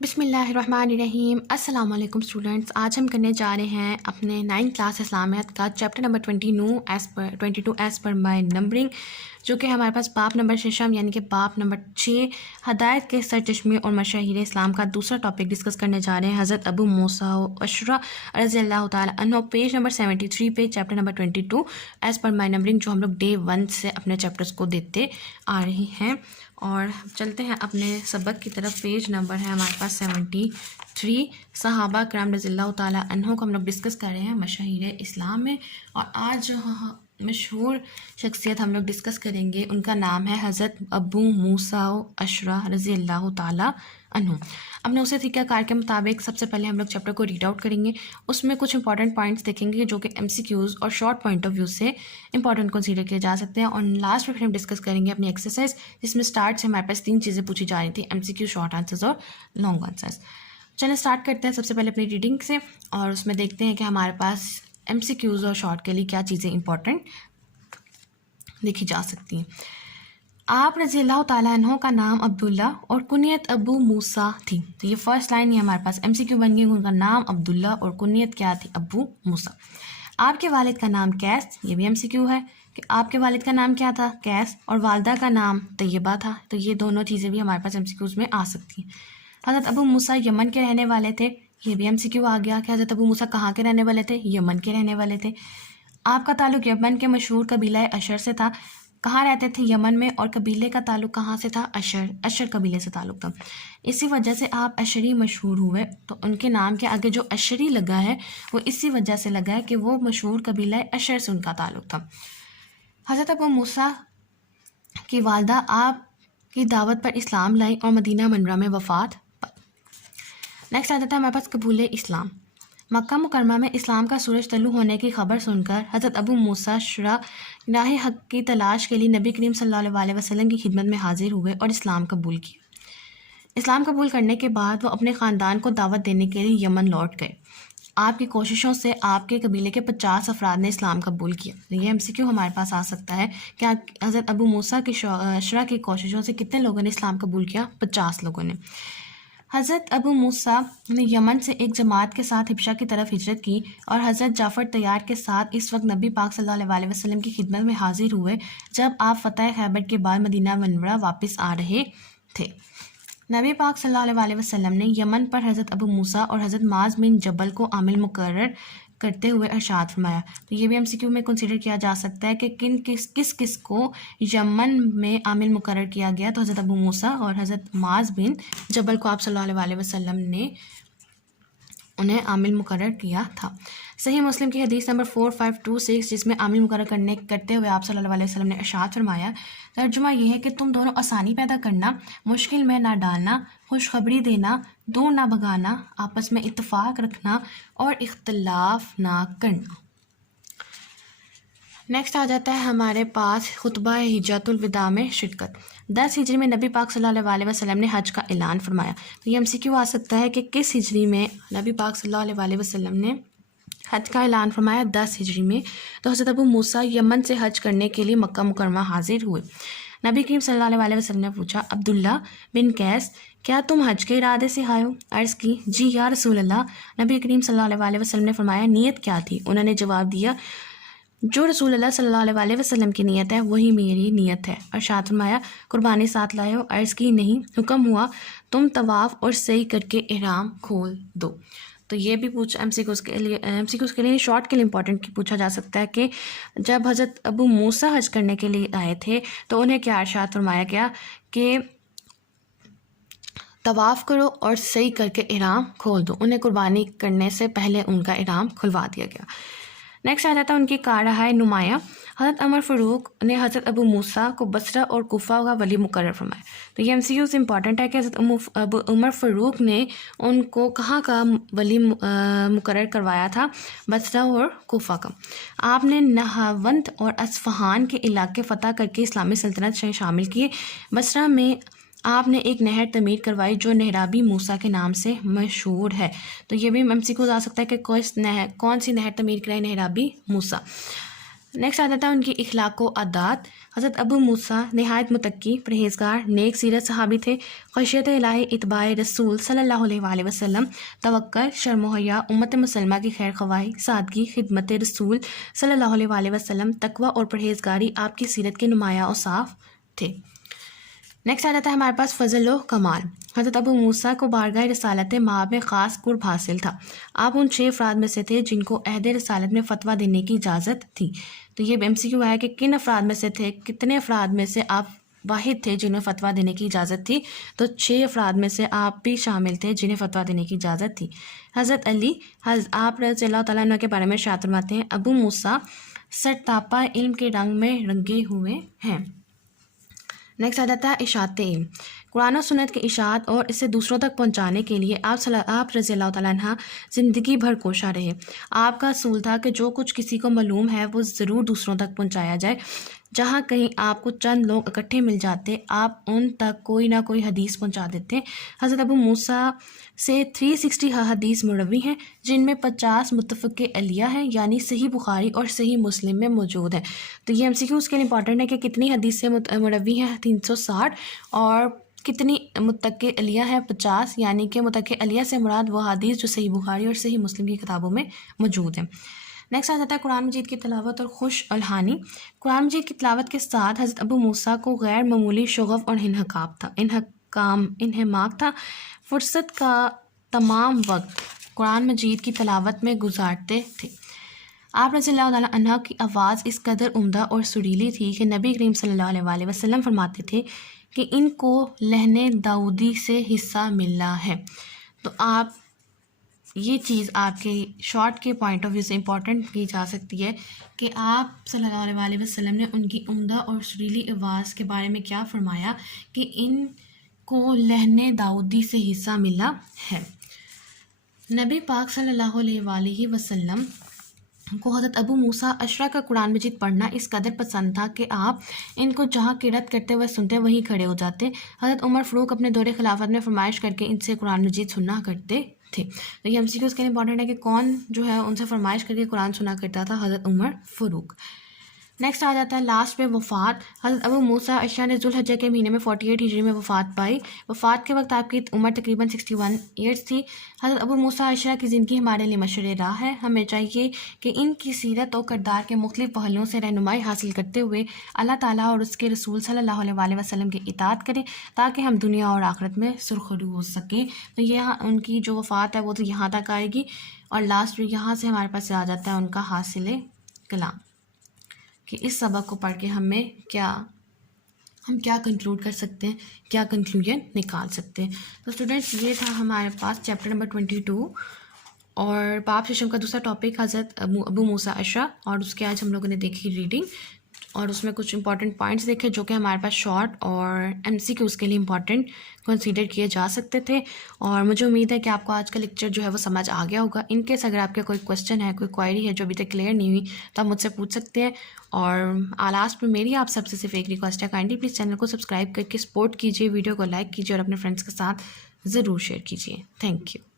بسم اللہ الرحمن الرحیم۔ السلام علیکم اسٹوڈنٹس، آج ہم کرنے جا رہے ہیں اپنے 9th کلاس اسلامیات کا چیپٹر نمبر 22 ایز پر مائی نمبرنگ، جو کہ ہمارے پاس باب نمبر ششم یعنی کہ باب نمبر 6 ہدایت کے سرچشمے اور مشاہیر اسلام کا دوسرا ٹاپک ڈسکس کرنے جا رہے ہیں حضرت ابو موسیٰ اشعری رضی اللہ تعالیٰ عنہ، پیج نمبر 73 پہ چیپٹر نمبر 22 ایز پر مائی نمبرنگ، جو ہم لوگ ڈے 1 سے اپنے چیپٹرس کو دیتے آ رہی ہیں۔ اور چلتے ہیں اپنے سبق کی طرف۔ پیج نمبر ہے ہمارے پاس 73۔ صحابہ کرام رضی اللہ تعالیٰ عنہ کو ہم لوگ ڈسکس کر رہے ہیں مشاہیر اسلام میں، اور آج جو مشہور شخصیت ہم لوگ ڈسکس کریں گے ان کا نام ہے حضرت ابو موسیٰ اشعری رضی اللہ تعالیٰ عنہ۔ اپنے اسی طریقہ کار کے مطابق سب سے پہلے ہم لوگ چیپٹر کو ریڈ آؤٹ کریں گے، اس میں کچھ امپورٹنٹ پوائنٹس دیکھیں گے جو کہ MCQs اور شارٹ پوائنٹ آف ویو سے امپورٹنٹ کنسیڈر کیے جا سکتے ہیں، اور لاسٹ میں پھر ہم ڈسکس کریں گے اپنی ایکسرسائز، جس میں اسٹارٹ سے ہمارے پاس 3 چیزیں پوچھی جا رہی تھیں، MCQ، شارٹ آنسرز اور لانگ آنسرز۔ چلیں اسٹارٹ کرتے ہیں سب سے پہلے اپنی ریڈنگ سے، اور اس میں دیکھتے ہیں کہ ہمارے پاس MCQs اور شارٹ کے لیے کیا چیزیں امپورٹنٹ دیکھی جا سکتی ہیں۔ آپ رضی اللہ تعالیٰ عنہ کا نام عبداللہ اور کنیت ابو موسیٰ تھی۔ تو یہ فرسٹ لائن یہ ہمارے پاس MCQ بن گئی، ان کا نام عبداللہ اور کنیت کیا تھی؟ ابو موسیٰ۔ آپ کے والد کا نام قیس، یہ بھی MCQ ہے کہ آپ کے والد کا نام کیا تھا؟ قیس، اور والدہ کا نام طیبہ تھا، تو یہ دونوں چیزیں بھی ہمارے پاس MCQs میں آ سکتی ہیں۔ حضرت ابو موسیٰ یمن کے رہنے والے تھے، یہ بھی MCQ آ گیا کہ حضرت ابو موسیٰ کہاں کے رہنے والے تھے؟ یمن کے رہنے والے تھے۔ آپ کا تعلق یمن کے مشہور قبیلہ اشر سے تھا، کہاں رہتے تھے؟ یمن میں، اور قبیلے کا تعلق کہاں سے تھا؟ اشر قبیلے سے تعلق تھا، اسی وجہ سے آپ اشری مشہور ہوئے۔ تو ان کے نام کے آگے جو اشری لگا ہے وہ اسی وجہ سے لگا ہے کہ وہ مشہور قبیلہ اشر سے ان کا تعلق تھا۔ حضرت ابو موسیٰ کی والدہ آپ کی دعوت پر اسلام لائی اور مدینہ منورہ میں وفات پائی۔ نیکسٹ آ جاتا ہے ہمارے پاس قبول اسلام۔ مکہ مکرمہ میں اسلام کا سورج طلوع ہونے کی خبر سن کر حضرت ابو موسیٰ اشعری راہ حق کی تلاش کے لیے نبی کریم صلی اللہ علیہ وسلم کی خدمت میں حاضر ہوئے اور اسلام قبول کیا۔ اسلام قبول کرنے کے بعد وہ اپنے خاندان کو دعوت دینے کے لیے یمن لوٹ گئے۔ آپ کی کوششوں سے آپ کے قبیلے کے 50 افراد نے اسلام قبول کیا۔ یہ MCQ ہمارے پاس آ سکتا ہے کہ حضرت ابو موسیٰ کی اشعری کی کوششوں سے کتنے لوگوں نے اسلام قبول کیا؟ 50 لوگوں نے۔ حضرت ابو موسیٰ نے یمن سے ایک جماعت کے ساتھ حبشہ کی طرف ہجرت کی اور حضرت جعفر طیار کے ساتھ اس وقت نبی پاک صلی اللہ علیہ وسلم کی خدمت میں حاضر ہوئے جب آپ فتح خیبر کے بعد مدینہ منورہ واپس آ رہے تھے۔ نبی پاک صلی اللہ علیہ وسلم نے یمن پر حضرت ابو موسیٰ اور حضرت معاذ بن جبل کو عامل مقرر کرتے ہوئے ارشاد فرمایا۔ تو یہ بھی MCQ میں کنسیڈر کیا جا سکتا ہے کہ کس کو یمن میں عامل مقرر کیا گیا؟ تو حضرت ابو موسیٰ اور حضرت معاذ بن جبل کو آپ صلی اللہ علیہ وسلم نے انہیں عامل مقرر کیا تھا۔ صحیح مسلم کی حدیث نمبر 4526، جس میں عامل مقرر کرتے ہوئے آپ صلی اللہ علیہ وسلم نے ارشاد فرمایا، ترجمہ یہ ہے کہ تم دونوں آسانی پیدا کرنا، مشکل میں نہ ڈالنا، خوشخبری دینا، دور نہ بھگانا، آپس میں اتفاق رکھنا اور اختلاف نہ کرنا۔ نیکسٹ آ جاتا ہے ہمارے پاس خطبہ حجۃ الوداع میں شرکت۔ 10 ہجری میں نبی پاک صلی اللہ علیہ وسلم نے حج کا اعلان فرمایا۔ تو یہ MCQ آ سکتا ہے کہ کس ہجری میں نبی پاک صلی اللہ علیہ وسلم نے حج کا اعلان فرمایا؟ 10 ہجری میں۔ تو حضرت ابو موسیٰ یمن سے حج کرنے کے لیے مکہ مکرمہ حاضر ہوئے۔ نبی کریم صلی اللہ علیہ وسلم نے پوچھا، عبداللہ بن قیس، کیا تم حج کے ارادے سے آئے ہو؟ عرض کی، جی یا رسول اللہ۔ نبی کریم صلی اللہ علیہ وسلم نے فرمایا، نیت کیا تھی؟ انہوں نے جواب دیا، جو رسول اللہ صلی اللہ علیہ وسلم کی نیت ہے وہی میری نیت ہے۔ ارشاد فرمایا، قربانی ساتھ لائے ہو؟ عرض کی، نہیں۔ حکم ہوا، تم طواف اور سعی کر کے احرام کھول دو۔ تو یہ بھی MCQs کے لیے شارٹ کے لیے امپورٹنٹ پوچھا جا سکتا ہے کہ جب حضرت ابو موسیٰ حج کرنے کے لیے آئے تھے تو انہیں کیا ارشاد فرمایا گیا کہ طواف کرو اور سعی کر کے احرام کھول دو۔ انہیں قربانی کرنے سے پہلے ان کا احرام کھلوا دیا گیا۔ نیکسٹ آ جاتا ہے ان کی کارروائی نمایاں۔ حضرت عمر فاروق نے حضرت ابو موسیٰ کو بصرہ اور کوفہ کا ولی مقرر فرمایا۔ تو یہ MCQ سے امپورٹنٹ ہے کہ حضرت عمر فاروق نے ان کو کہاں کا ولی مقرر کروایا تھا؟ بصرہ اور کوفہ کا۔ آپ نے نہاوند اور اصفہان کے علاقے فتح کر کے اسلامی سلطنت شامل کیے۔ بصرہ میں آپ نے ایک نہر تعمیر کروائی جو نہرابی موسیٰ کے نام سے مشہور ہے۔ تو یہ بھی MCQ آ سکتا ہے کہ کون سی نہر تعمیر کرائی؟ نہرابی موسیٰ۔ نیکسٹ آ جاتا ہے ان کی اخلاق و عادات. حضرت ابو موسیٰ نہایت متقی، پرہیزگار، نیک سیرت صحابی تھے. خشیت الہی، اتباع رسول صلی اللہ علیہ وآلہ وسلم، توکل، شرم و حیا، امت مسلمہ کی خیر خواہی، سادگی، خدمت رسول صلی اللہ علیہ وآلہ وسلم، تقوی اور پرہیزگاری آپ کی سیرت کے نمایاں اوصاف تھے. نیکسٹ آ جاتا ہے ہمارے پاس فضل و کمال. حضرت ابو موسیٰ کو بارگاہ رسالت مآب میں خاص قرب حاصل تھا. آپ ان 6 افراد میں سے تھے جن کو عہد رسالت میں فتویٰ دینے کی اجازت تھی. تو یہ ایم سی کیو ہے کہ کن افراد میں سے تھے، کتنے افراد میں سے آپ واحد تھے جنہیں فتویٰ دینے کی اجازت تھی. تو 6 افراد میں سے آپ بھی شامل تھے جنہیں فتویٰ دینے کی اجازت تھی. حضرت علی، آپ رضی اللہ تعالیٰ عنہ کے بارے میں ارشاد فرماتے ہیں، ابو موسیٰ سرتاپا علم کے رنگ میں رنگے ہوئے ہیں. نیکسٹ آ جاتا ہے اشاعت علم. قرآن و سنت کے اشاعت اور اسے دوسروں تک پہنچانے کے لیے آپ رضی اللہ تعالیٰ عنہ زندگی بھر کوشاں رہے. آپ کا اصول تھا کہ جو کچھ کسی کو معلوم ہے وہ ضرور دوسروں تک پہنچایا جائے. جہاں کہیں آپ کو چند لوگ اکٹھے مل جاتے، آپ ان تک کوئی نہ کوئی حدیث پہنچا دیتے. حضرت ابو موسیٰ سے 360 حدیث مروی ہیں، جن میں 50 متفق علیہ ہیں، یعنی صحیح بخاری اور صحیح مسلم میں موجود ہیں. تو یہ ایم سی کیو اس کے لیے امپورٹنٹ ہے کہ کتنی حدیث سے مروی ہیں 360 اور کتنی متفق علیہ ہے 50، یعنی کہ متفق علیہ سے مراد وہ حدیث جو صحیح بخاری اور صحیح مسلم کی کتابوں میں موجود ہیں. نیکسٹ آ جاتا ہے قرآن مجید کی تلاوت اور خوش الحانی. قرآن مجید کی تلاوت کے ساتھ حضرت ابو موسیٰ کو غیر معمولی شغف اور انہماک تھا. فرصت کا تمام وقت قرآن مجید کی تلاوت میں گزارتے تھے. آپ رضی اللہ تعالیٰ عنہ کی آواز اس قدر عمدہ اور سریلی تھی کہ نبی کریم صلی اللہ علیہ وآلہ وسلم فرماتے تھے کہ ان کو لہن داؤدی سے حصہ ملا ہے. تو آپ یہ چیز آپ کے شارٹ کے پوائنٹ آف ویو سے امپورٹنٹ کی جا سکتی ہے کہ آپ صلی اللہ علیہ وآلہ وسلم نے ان کی عمدہ اور سریلی آواز کے بارے میں کیا فرمایا کہ ان کو لہن داؤدی سے حصہ ملا ہے. نبی پاک صلی اللہ علیہ وآلہ وسلم کو حضرت ابو موسیٰ اشرا کا قرآن مجید پڑھنا اس قدر پسند تھا کہ آپ ان کو جہاں قرأت کرتے ہوئے سنتے وہیں کھڑے ہو جاتے. حضرت عمر فاروق اپنے دور خلافت میں فرمائش کر کے ان سے قرآن مجید سننا کرتے تھے. تو یہ ایم سی کیو اس کے لیے امپورٹنٹ ہے کہ کون جو ہے ان سے فرمائش کر کے قرآن سنا کرتا تھا، حضرت عمر فاروق. نیکسٹ آ جاتا ہے لاسٹ پہ وفات. حضرت ابو موسیٰ اشرا نے ذوالحجہ کے مہینے میں 48 ہجری میں وفات پائی. وفات کے وقت آپ کی عمر تقریباً 61 ایئرس تھی. حضرت ابو موسیٰ اشرا کی زندگی ہمارے لیے مشعل راہ ہے. ہمیں چاہیے کہ ان کی سیرت و کردار کے مختلف پہلوؤں سے رہنمائی حاصل کرتے ہوئے اللہ تعالیٰ اور اس کے رسول صلی اللہ علیہ وآلہ وسلم کی اطاعت کریں تاکہ ہم دنیا اور آخرت میں سرخرو ہو سکیں. تو یہ ان کی جو وفات ہے وہ تو یہاں تک آئے گی، اور لاسٹ یہاں سے ہمارے پاس آ جاتا ہے ان کا حاصل کلام کہ اس سبق کو پڑھ کے ہم کیا کنکلوڈ کر سکتے ہیں، کیا کنکلوژن نکال سکتے ہیں. تو اسٹوڈنٹس یہ تھا ہمارے پاس چیپٹر نمبر 22 اور باب ششم کا دوسرا ٹاپک حضرت ابو موسیٰ اشرا، اور اس کے آج ہم لوگوں نے دیکھی ریڈنگ اور اس میں کچھ امپورٹنٹ پوائنٹس دیکھے جو کہ ہمارے پاس شارٹ اور ایم سی کیو اس کے لیے امپورٹنٹ کنسیڈر کیے جا سکتے تھے. اور مجھے امید ہے کہ آپ کو آج کا لیکچر جو ہے وہ سمجھ آ گیا ہوگا. ان کیس اگر آپ کا کوئی کویشچن ہے، کوئی کوائری ہے جو ابھی تک کلیئر نہیں ہوئی تو آپ مجھ سے پوچھ سکتے ہیں. اور لاسٹ میں میری آپ سب سے صرف ایک ریکویسٹ ہے، کائنڈلی پلیز چینل کو سبسکرائب کر کے سپورٹ کیجیے، ویڈیو کو لائک کیجیے اور اپنے فرینڈس کے ساتھ ضرور شیئر کیجیے. Thank you.